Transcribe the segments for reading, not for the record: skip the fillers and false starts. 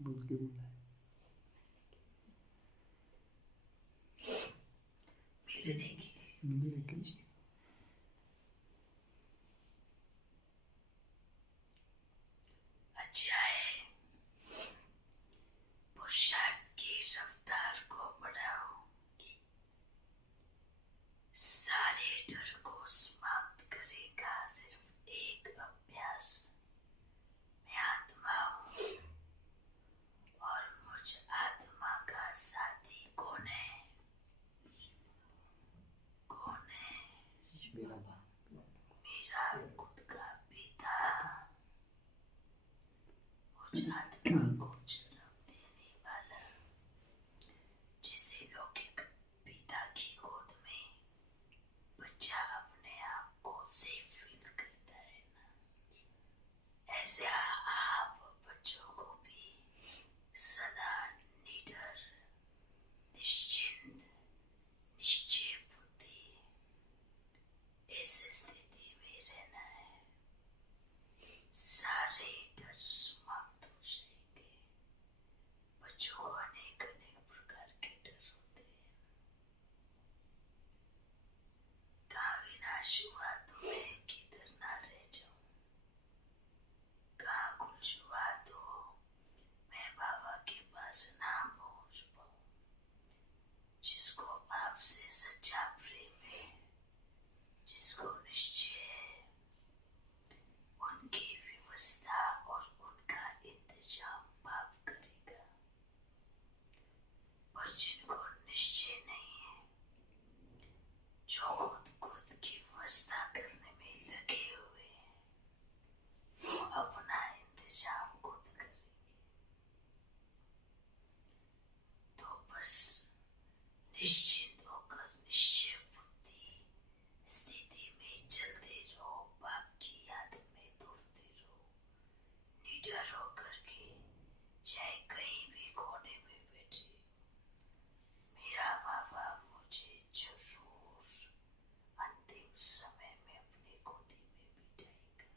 बोल के बोला है मिलने की अच्छा है पुरुषार्थ की रफ्तार बस निश्चिंत होकर निश्चय बुद्धि स्थिति में चलते रहो, बाप की याद में दौड़ते रहो, निडर होकर के चाहे कहीं भी कोने में बैठे, मेरा बाबा मुझे जरूर अंतिम समय में अपनी गोदी में बिठाएगा।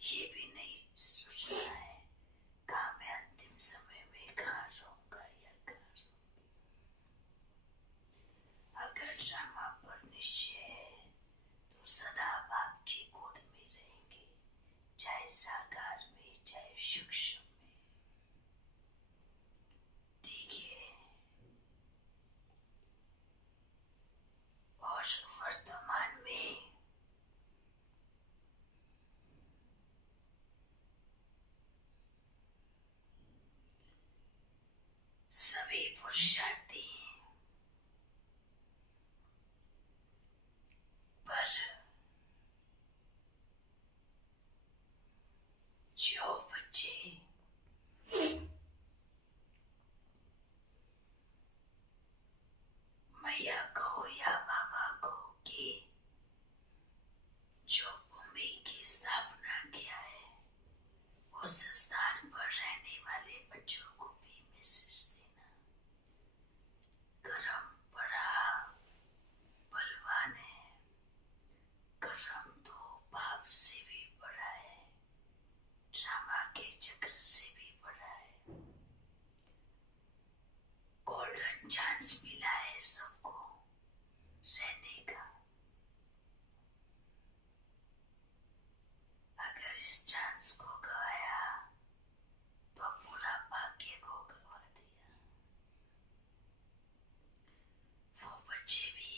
ये भी नहीं सोचना है कहाँ मैं अंतिम समय में कहाँ रहूंगा या कहाँ रहूंगी। अगर ड्रामा पर निश्चय है तो सदा बाप की गोद में रहेंगे, चाहे साकार में चाहे सूक्ष्म में। ठीक है। और वर्तमान में सभी पुरुषार्थी पर जो बच्चे मैया को या बाबा को कि जो भूमि की स्थापना किया है उस स्थान पर रहने वाले बच्चों को भी मैसेज देना। कर्म बड़ा बलवान है, कर्म तो पाप से भी बड़ा है, ड्रामा के चक्र से भी बड़ा है। गोल्डन चांस मिला है सबको रहने का। अगर इस चांस को गवाया तो पूरा भाग्य को गवा दिया। वो बच्चे भी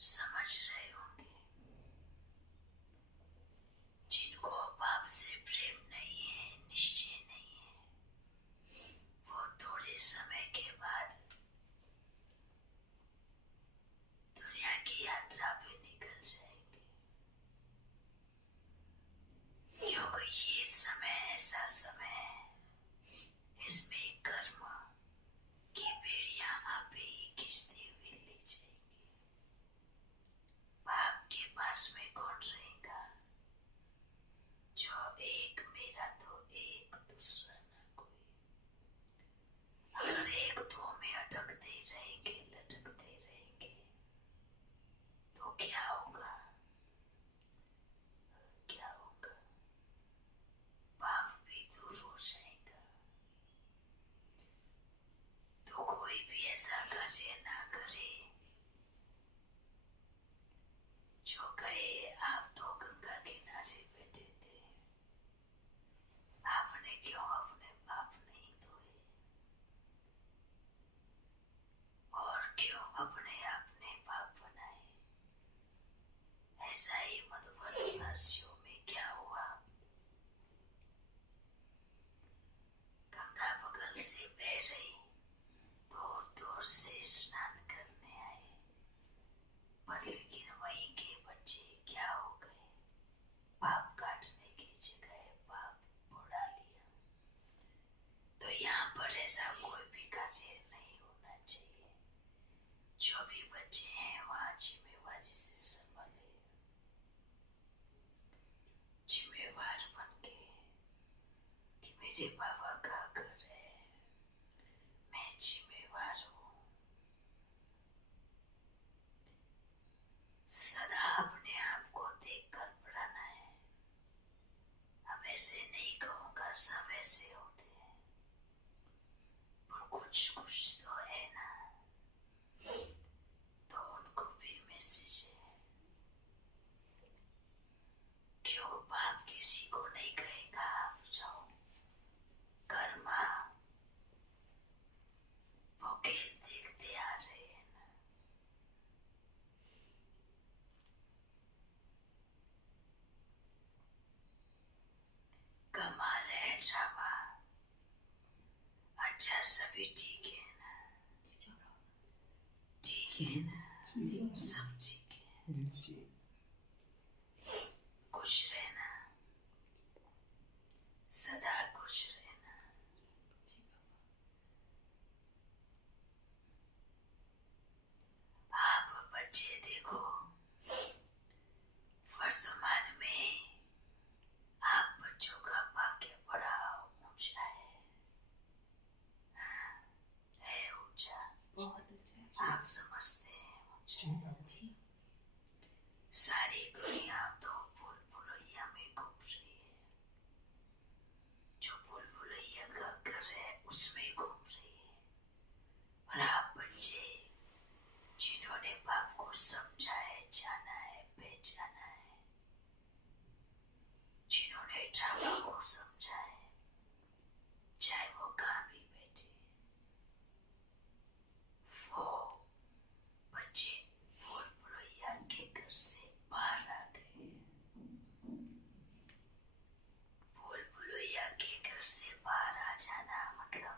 समझ रहे होंगे जिनको बाप से प्रेम नहीं है, निश्चय नहीं है, वो थोड़े समय के बाद दुनिया की यात्रा पे निकल जाएंगे। क्योंकि ये समय ऐसा समय है, इसमें कर्म की बेड़ियां आपे ही खींचते हुए ले जाएंगे। बाप के पास में कौन रहेगा? जो एक मेरा तो एक दूसरा ना कोई। अगर एक दो में अटकते रहेंगे, लटकते रहेंगे तो क्या होगा? क्या होगा? बाप भी दूर हो जाएगा। तो कोई भी ऐसा कार्य ना करे जो कहे आप तो गंगा किनारे बैठे थे, आपने क्यों अपने पाप नहीं धोए और क्यों अपने आपने पाप बनाए। ऐसा ही मधुबन वासियों में क्या हुआ? गंगा बगल से बह रही, दूर दूर से स्नान करने आए, पर लेकिन वहीं के बच्चे क्या हो गए? पाप काटने की जगह पाप बुढ़ा लिया। तो यहाँ पर ऐसा कोई भी कार्य नहीं होना चाहिए। जो भी बच्चे हैं वहाँ जिम्मेवारी से संभाले, जिम्मेवार बन के कि मेरे बाबा का घर है, मैं जिम्मेवार हूँ। सदा अपने आप को देखकर बढ़ाना है। अब ऐसे नहीं कहूँगा सब ऐसे होते हैं, पर कुछ कुछ तो है ना, तो उनको भी मैसेज है। क्यों बाप किसी को नहीं कहेगा आप जाओ, कर्मा वो खेल देखते आ रहे हैं ना। कमाल है ड्रामा। अच्छा सभी ठीक है ना? ठीक है ना? सब ठीक है। खुश रहना, सदा खुश रहना। उसमें घूम रही है। और आप बच्चे जिन्होंने बाप को समझा है, जाना है, पहचाना है, जिन्होंने ड्रामा को समझा है, चाहे वो कहाँ भी बैठे, वो बच्चे भूल भुलैया के घर से बाहर आ गए। भूल भुलैया के घर से बाहर आ जाना मतलब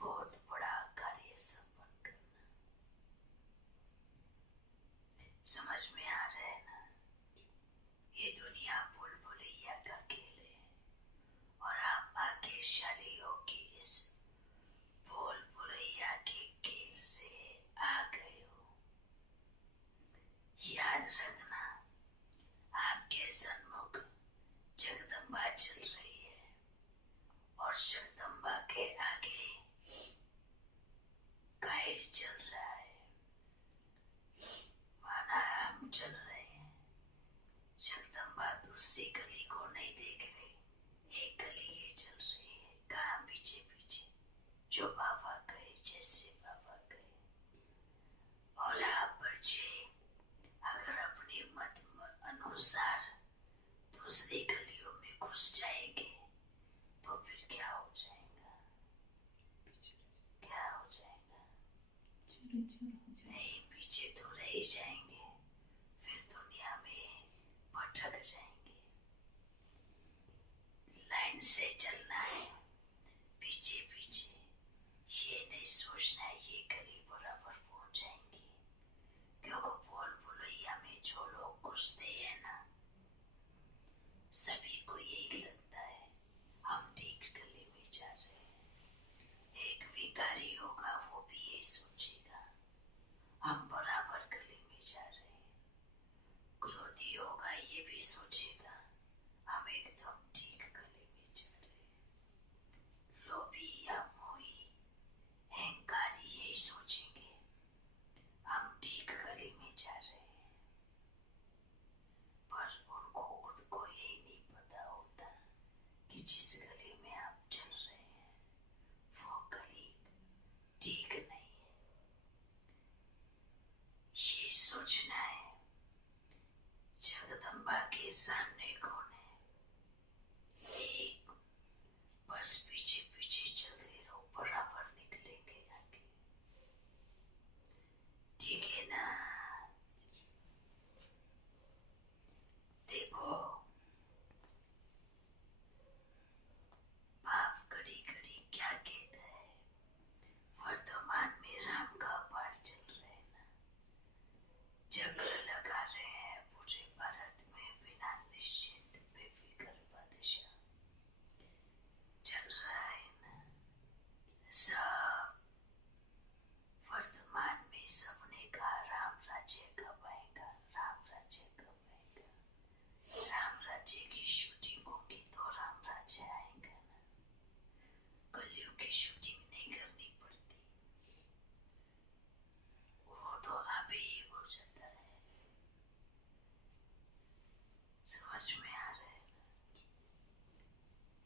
बहुत बड़ा कार्य संपन्न करना। समझ में आ रहा है ना? ये दुनिया भूल भुलैया का खेल है और आप भाग्यशाली हो कि इस भूल भुलैया के खेल से आ गए हो। याद रखना, आपके सन्मुख जगदम्बा चल रही है और जगदम्बा के आगे गाइड चल रहा है। माना हम चल रहे हैं, जगदम्बा दूसरी गली को नहीं देख रही, एक गली ही चल रही है। कहाँ पीछे पीछे जो बाबा गए, जैसे बाबा गए। और आप बच्चे अगर अपनी मत अनुसार दूसरी गलियों में घुस जाएंगे तो फिर क्या हो जाएगा? क्या हो जाएगा? नहीं, पीछे तो रह ही जाएंगे, फिर दुनिया में भटक जाएंगे। लाइन से चलना है, पीछे पीछे। ये नहीं सोचना है ये गली बराबर पहुंच जाएंगी, क्योंकि भूल भुलैया में जो लोग घुसते हैं ना, सभी को यही लगता है हम ठीक गली में जा रहे हैं। एक भिखारी होगा, वो भी यही सोचेगा हम बराबर गली में जा रहे हैं। क्रोधी होगा, ये भी सोचेगा हम एकदम ठीक गली में जा रहे हैं। लोभी या मोही, अहंकारी यही सोचेंगे हम ठीक गली में जा रहे हैं। पर उनको खुद को यही नहीं पता होता कि जिस गली में आप चल रहे हैं वो गली ठीक नहीं है। ये सोचना है जगदम्बा के सामने कौन है, एक बस पीछे पीछे चलते रहो, बराबर निकलेंगे आगे। ठीक है ना? देखो, बाप घड़ी घड़ी क्या कहता है, वर्तमान में राम का पाठ चल रहा है ना, चक्र लगा रहे हैं पूरे भारत में, बिना निश्चिंत बेफिक्र बादशाह चल रहा है ना। सब वर्तमान में सबने कहा राम राज्य कब आएगा, राम राज्य कब आएगा। राम राज्य की शूटिंग होगी तो राम राज्य आएगा ना। कलयुग की शूटिंग नहीं करनी पड़ती, वो तो अभी ही हो जाता है। समझ में आ रहा है ना?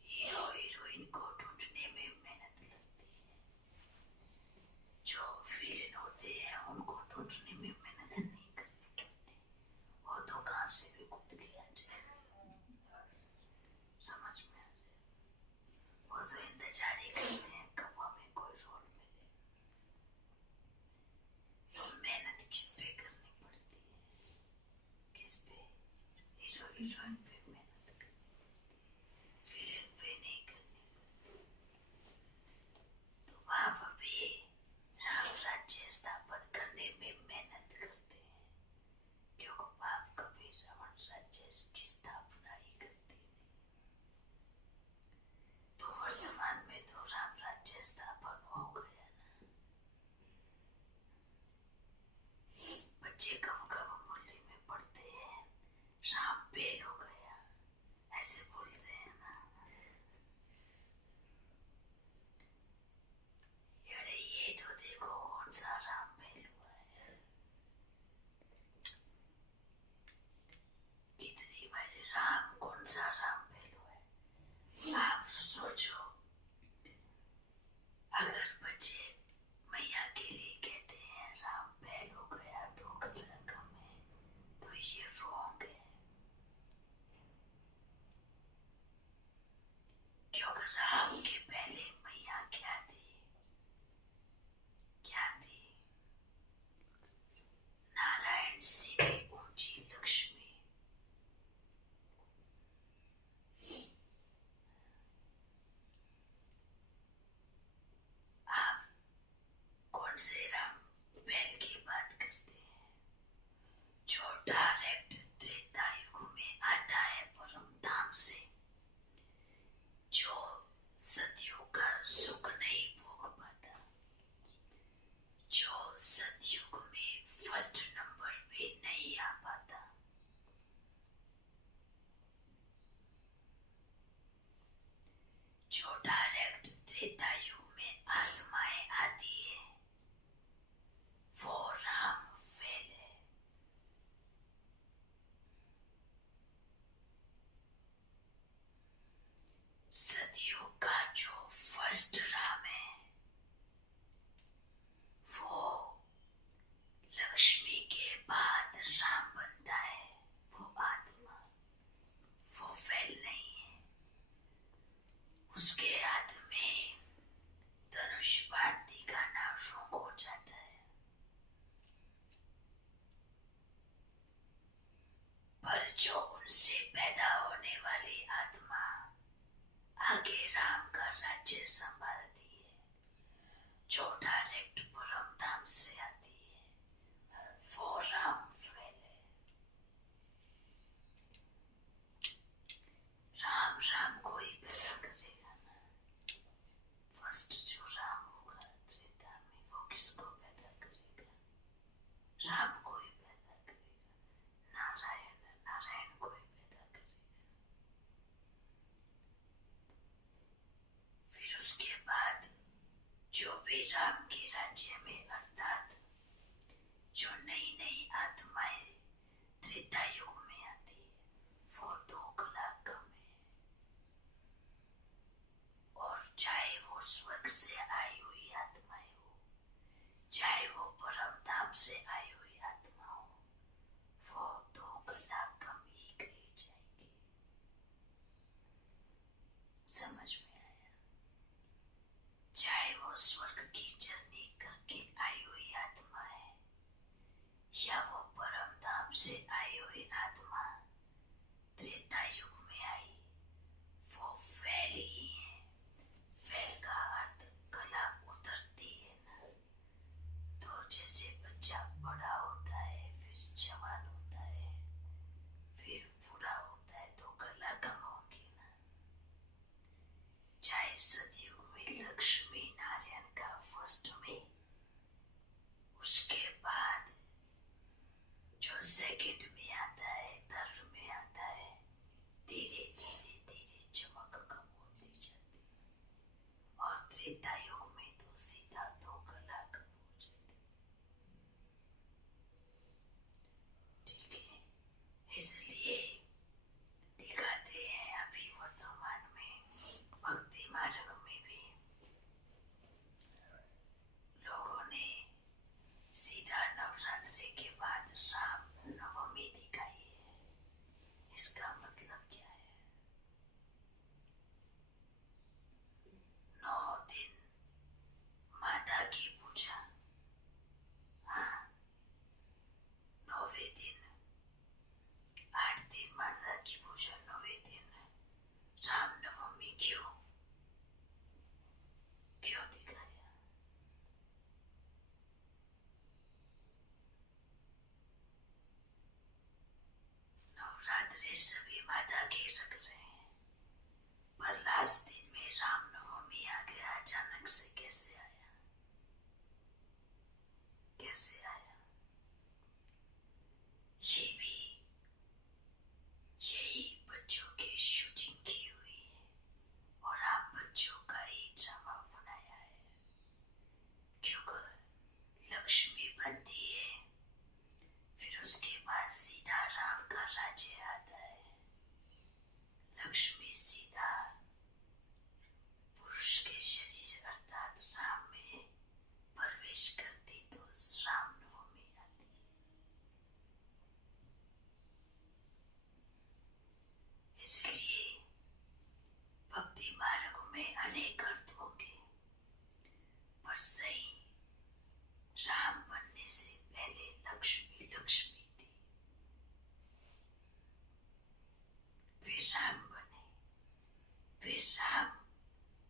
हीरो हीरोइन को ढूंढने में मेहनत लगती है, जो विलेन होते हैं उनको ढूंढने में मेहनत नहीं करनी पड़ती, वो तो कहाँ से भी कूद के आ जाएगा। समझ में आ रहा है? वो तो इंतजार ही करते हैं कब हमें कोई रोल मिले। तो मेहनत किस पे करनी पड़ती है? किस पे? हीरो हीरोइन पे मेहनत करनी पड़ती है, विलेन पे नहीं करनी पड़ती। तो आप अभी राम राज्य स्थापन करने में मेहनत करते हैं, क्योंकि बाप कभी रावण राज्य की स्थापना ही करते नहीं। तो वर्तमान में तो राम राज्य स्थापन हो गया ना। बच्चे कब कब मुरली में पढ़ते हैं राम फेल हो गया, बच्चे मैया के लिए कहते हैं राम बैल हो गया तो कलर कम है, तो ये रॉन्ग है। क्योंकि राम के पहले मैया क्या थी? क्या थी? नारायण से भी ऊंची लक्ष्मी। आप कौन से राम बैल की बात करते हैं? जो डायरेक्ट त्रेता युग में आता है परम धाम से, जो सतयुग का सुख नहीं भोग पाता, जो सतयुग में फर्स्ट नंबर पे नहीं आ पाता, जो डायरेक्ट त्रेता युग में आत्माएं आती है, वो राम फेल है। सतयुग का जो फर्स्ट राम है, वो लक्ष्मी के बाद राम बनता है। वो आत्मा, वो फेल नहीं है। उसके हाथ में धनुष बाण दिखाना रोग हो जाता है, पर जो उनसे पैदा होने वाली आत्मा आगे राम का राज्य संभालती है, जो डायरेक्ट परम धाम से आती है, वो राम फेल है। राम राम को ही पैदा करेगा ना। फर्स्ट जो राम होगा त्रेता में, वो किसको पैदा करेगा? राम को ही पैदा करेगा। नारायण नारायण को ही पैदा करेगा। फिर उसके बाद जो भी राम के राज्य में, अर्थात जो नई नई आत्माएं त्रेता युग में आती है, वो 2 लाख कम है। और चाहे वो स्वर्ग से आई हुई आत्माएं हो, चाहे वो परम धाम से आई हुई आत्मा हो, वो 2 लाख कम ही कही जाएंगी। समझ में आया? चाहे वो स्वर्ग की जर्नी करके आई हुई आत्मा है, या वो परम धाम से आई हुई आत्मा त्रेता युग में आई, वो फेल ही है। फेल का अर्थ कला उतरती है ना। तो जैसे बच्चा बड़ा होता है, फिर जवान होता है, फिर बूढ़ा होता है, तो कला कम होगी ना। चाहे सतयुग में लक्ष्मी नारायण का फर्स्ट में, उसके बाद जो सेकंड में आता है, थर्ड में आता है, धीरे धीरे धीरे चमक कम होती जाती है। और त्रेता युग में तो सीधा 2 लाख कम हो जाती है। ठीक है, इसलिए दिखाते हैं अभी वर्तमान में भक्ति मार्ग में भी लोगों ने सीधा नवरात्रि के बाद राम नवमी दिखाई है। इसका मतलब क्या है? 9 दिन माता की पूजा, हाँ 9वें दिन, 8 दिन माता की पूजा, 9वें दिन राम नवमी। क्यों क्यों दिखाया? नवरात्रि सभी माता के रख रहे हैं, पर लास्ट दिन में राम नवमी आ गया अचानक से। कैसे आया? कैसे आया? ये भी यही बच्चों की शूटिंग की हुई है, और आप बच्चों का ही ड्रामा बनाया है। क्योंकि लक्ष्मी बनती है, फिर उसके बाद सीधा राम का राज्य आता है। लक्ष्मी सीधा पुरुष के शरीर अर्थात राम में पर सही राम बनने से पहले लक्ष्मी लक्ष्मी थी, फिर राम बने, फिर राम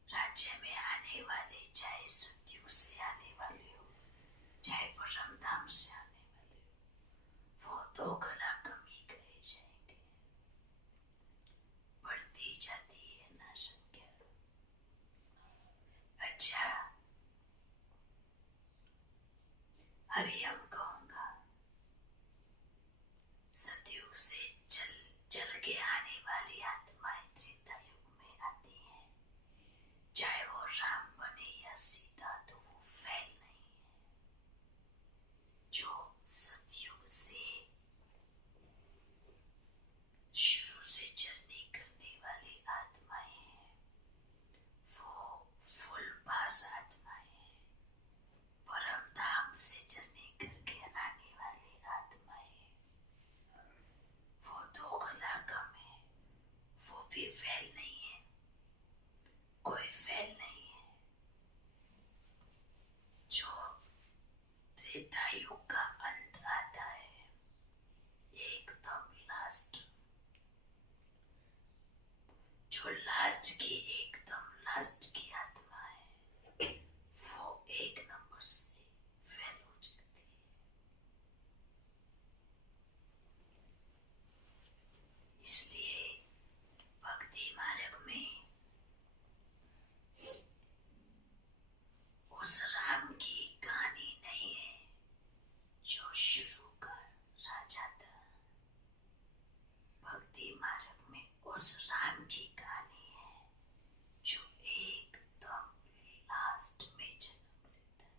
राज्य में आने वाले, चाहे सतयुग से आने वाले हो, चाहे परम धाम से आने वाले हो, वो दो कला कमी कहे जाएंगे। बढ़ती जाती है ना संख्या। अच्छा, अभी हम कहूंगा सतयुग से चल के आने वाली आत्माएं त्रेता युग में आती हैं, चाहे वो राम बने या सीता, तो वो फैल नहीं है। जो सतयुग से शुरू से जर्नी करने वाली आत्माएं हैं, वो फुल पास आत्माएं हैं। परम धाम से जर्नी करके आने वाली आत्माएं, वो दो कला कम है, वो भी फैल नहीं है, कोई फैल नहीं है। जो त्रेता युग का अंत आता है, एकदम लास्ट, जो लास्ट की एकदम लास्ट की आत्मा है, वो एक नंबर से फेल हो जाती है। इसलिए भक्ति मार्ग में उस राम की कहानी नहीं है जो शुरू का राजा था। भक्ति मार्ग में उस राम की कहानी है जो एकदम लास्ट में जन्म लेता है।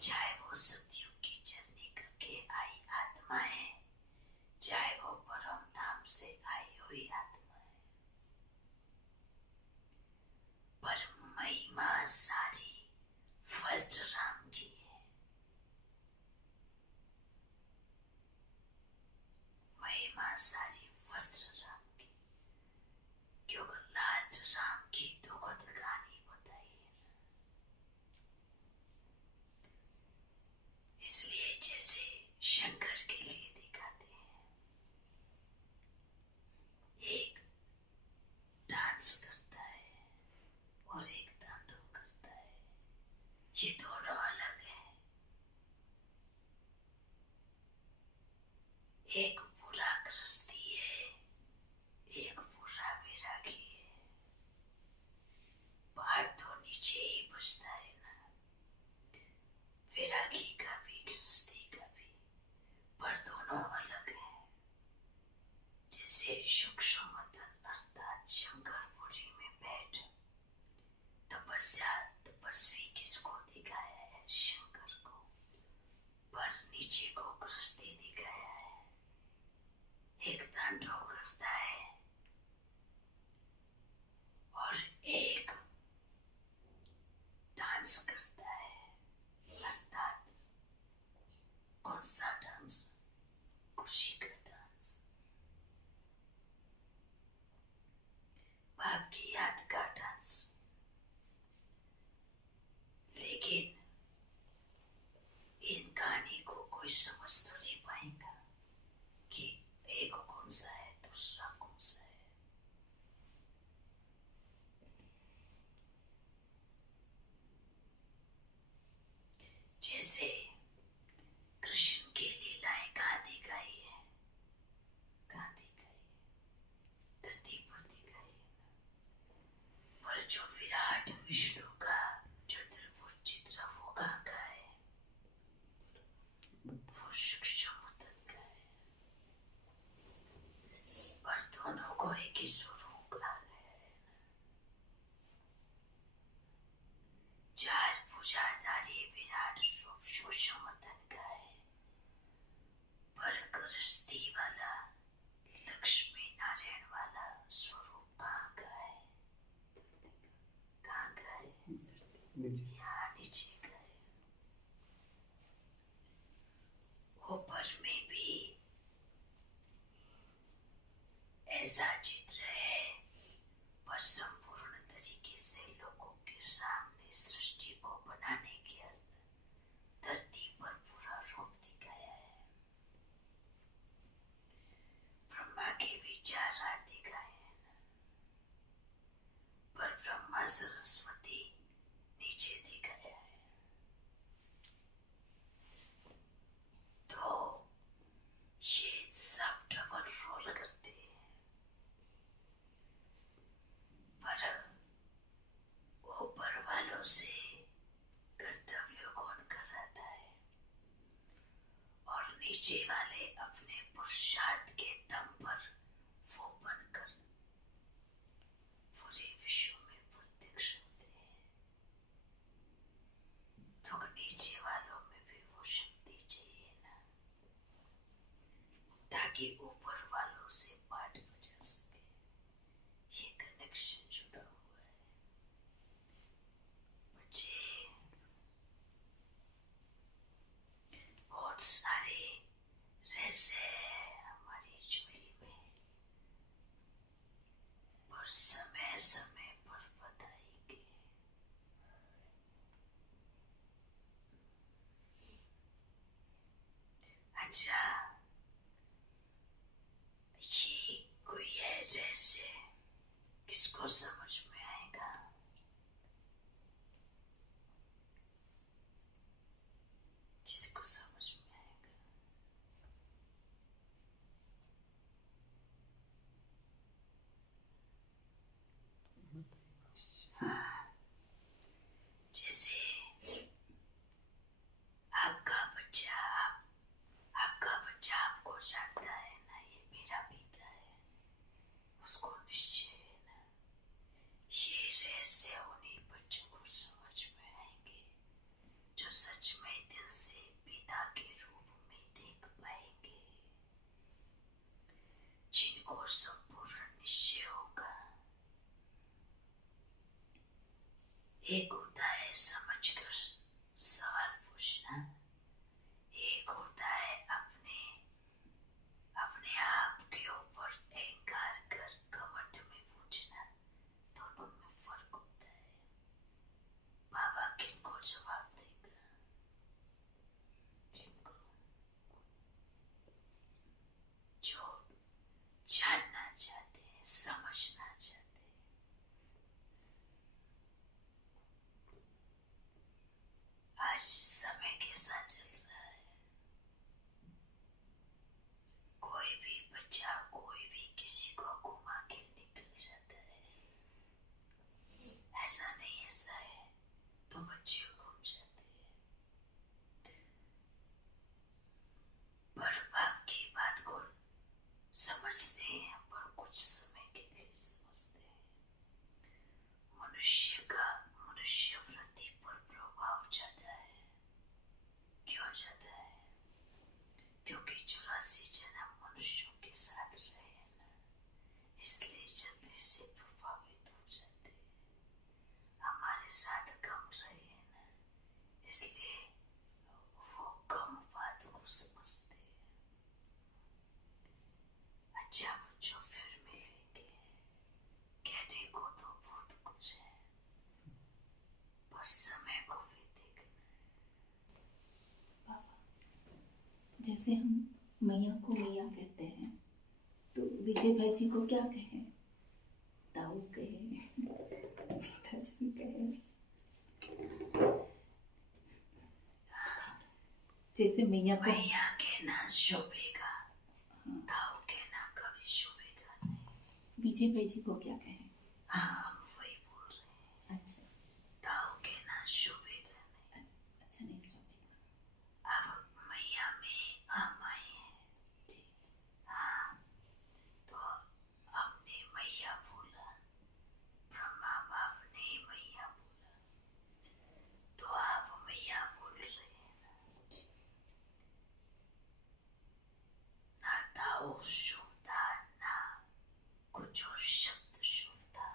चाहे वो सतयुग की जर्नी करके आई आत्मा है, चाहे वो परम धाम से आई हुई आत्मा है, पर महिमा सारी फर्स्ट राम की है। महिमा सारी फर्स्ट राम की, क्योंकि लास्ट राम की दुखद कहानी बताई है। इसलिए जैसे शंकर के लिए दिखाते हैं, एक डांस करता है और एक तांडव करता है, ये दोनों अलग है। एक पूरा गृहस्थी है, एक पूरा वैरागी है। बाहर तो नीचे ही बचता है ना, वैरागी का भी गृहस्थी का भी, पर दोनों अलग है। जैसे सूक्ष्म मतन अर्थात शंकरपुरी में बैठ तपस्या तपस्वी किसको दिखाया है? शंकर को। पर नीचे को गृहस्थी दिखाया है। एक तांडव करता है और एक डांस करता है, अर्थात कौन सा डांस? खुशी का डांस, बाप की याद का डांस। लेकिन इन कहानी को कोई समझ तो नहीं पाएगा कि एक कौन सा है, दूसरा कौन सा है। जैसे कृष्ण की लीलाएं कहाँ दिखाई है? कहाँ दिखाई है? धरती पर दिखाई है। पर जो विराट विष्णु का जो त्रिभुज चित्र, वो कहाँ का है? वो सूक्ष्म तन का है। पर दोनों को एक ही स्वरूप कहा गया है। चार भुजाधारी विराट रूप सूक्ष्म तन का है, पर गृहस्थी वाला लक्ष्मी नारायण वाला स्वरूप कहाँ का है? कहाँ का है? यहाँ नीचे का है। ऊपर में भी ऐसा चित्र है, पर संपूर्ण तरीके से लोगों के सामने सृष्टि माँ सरस्वती नीचे दिखाया है। तो ये सब डबल रोल करते हैं, पर ऊपर वालों से कर्तव्य कौन कराता है, और नीचे वाले अपने पुरुषार्थ के दम पर वो बनकर पूरे विश्व में प्रत्यक्ष होते हैं। तो नीचे वालों में भी वो शक्ति चाहिए ना, ताकि ऊपर वालों से पाठ बजा सके। ये कनेक्शन जुड़ा हुआ है बच्चे। बहुत सारे रहस्य है हमारी जोड़ी में, पर समय समय पर बताएंगे। अच्छा, ये कोई है रहस्य, किसको समझ में आएगा? किसको समझ में आएगा? हाँ, जैसे आपका बच्चा आपको जानता है ना, ये मेरा पिता है, उसको निश्चय है ना। ये रहस्य उन्हीं बच्चों को समझ में आएंगे जो सच में दिल से पिता के रूप में देख पाएंगे, जिनको संपूर्ण निश्चय होगा। एक होता है समझकर सवाल पूछना, एक होता है अपने आप के ऊपर अहंकार कर घमंड में पूछना। दोनों में फर्क होता है। बाबा किनको जवाब देगा? किनको? जो जानना चाहते हैं, समझना चाहते हैं। आज समय कैसा चल रहा है? कोई भी बच्चा कोई भी किसी को घुमा के निकल जाता है। ऐसा नहीं, ऐसा है तो बच्चे घूम जाते हैं। पर बाप की बात को समझते हैं, पर कुछ समय के लिए समझते हैं। मनुष्य वृत्ति पर प्रभाव ज्यादा है। क्यों ज्यादा है? क्योंकि 84 जन्म मनुष्यों के साथ रहे हैं ना, इसलिए जल्दी से प्रभावित हो जाते हैं। हमारे साथ कम रहे हैं ना, इसलिए वो कम बात को समझते हैं। अच्छा बच्चों, फिर मिलेंगे। कहने को तो बहुत कुछ है, पर समय को भी देखना है। पापा, जैसे हम मैया को मैया कहते हैं, तो विजय भाई जी को क्या कहें? ताऊ कहें, पिताजी कहें? जैसे मैया को मैया कहना शोभेगा, ताऊ कहना कभी शोभेगा नहीं। विजय भाई जी को क्या कहें? हाँ, हम वही बोल रहे हैं। अच्छा, ताऊ कहना शोभेगा नहीं। अच्छा नहीं शोभेगा। अब मैया में हम आए हैं। जी, हाँ, तो हमने मैया बोला, ब्रह्मा बाप ने मैया बोला, तो आप मैया बोल रहे हैं ना। ताऊ शोभता ना कुछ और शब्द शोभता।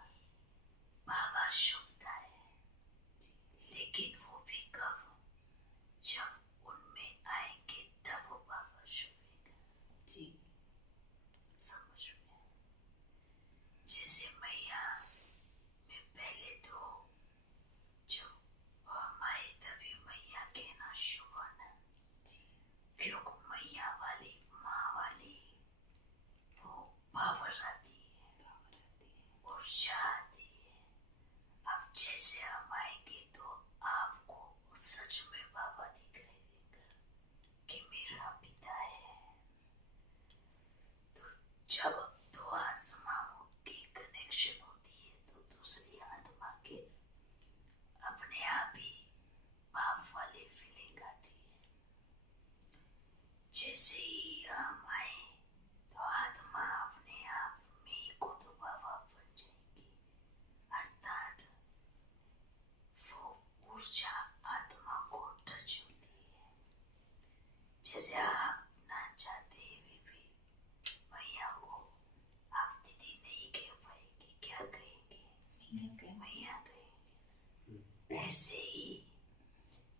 ऐसे ही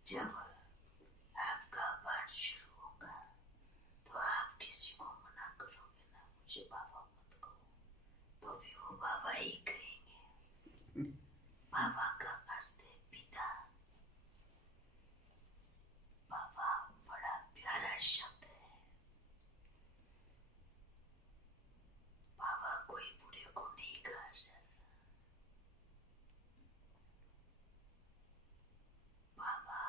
जब आपका पाठ शुरू होगा तो आप किसी को मना करोगे ना, मुझे बाबा मत कहो, तो भी वो बाबा ही कहेंगे। बाबा का अर्थ है पिता। बाबा बड़ा प्यारा शब्द है। बाबा कोई बूढ़े को नहीं कहा जाता। बाबा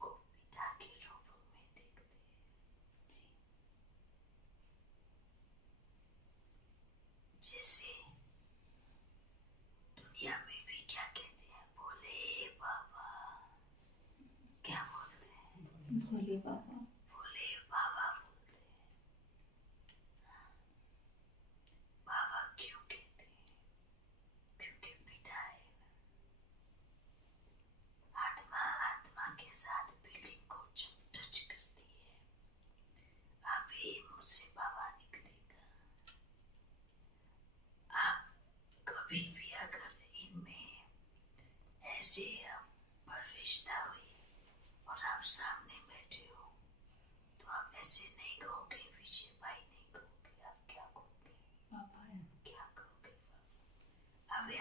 को पिता के रूप में देखते हैं। जी। जैसे दुनिया में भी क्या कहते हैं, भोले बाबा, क्या बोलते हैं, भोले बाबा। भोले बाबा बोलते हैं। बाबा क्यों कहते हैं? क्योंकि पिता है ना। आत्मा आत्मा के साथ बिल्डिंग को टच करती है। अभी मुझसे बाबा निकलेगा। आप कभी भी अगर इनमें ऐसे परिश्ता हुई और आप सामने बैठे हो तो आप ऐसे नहीं कहोगे, विजय भाई नहीं कहोगे, आप क्या कहोगे? बाबा है। क्या कहोगे? अबे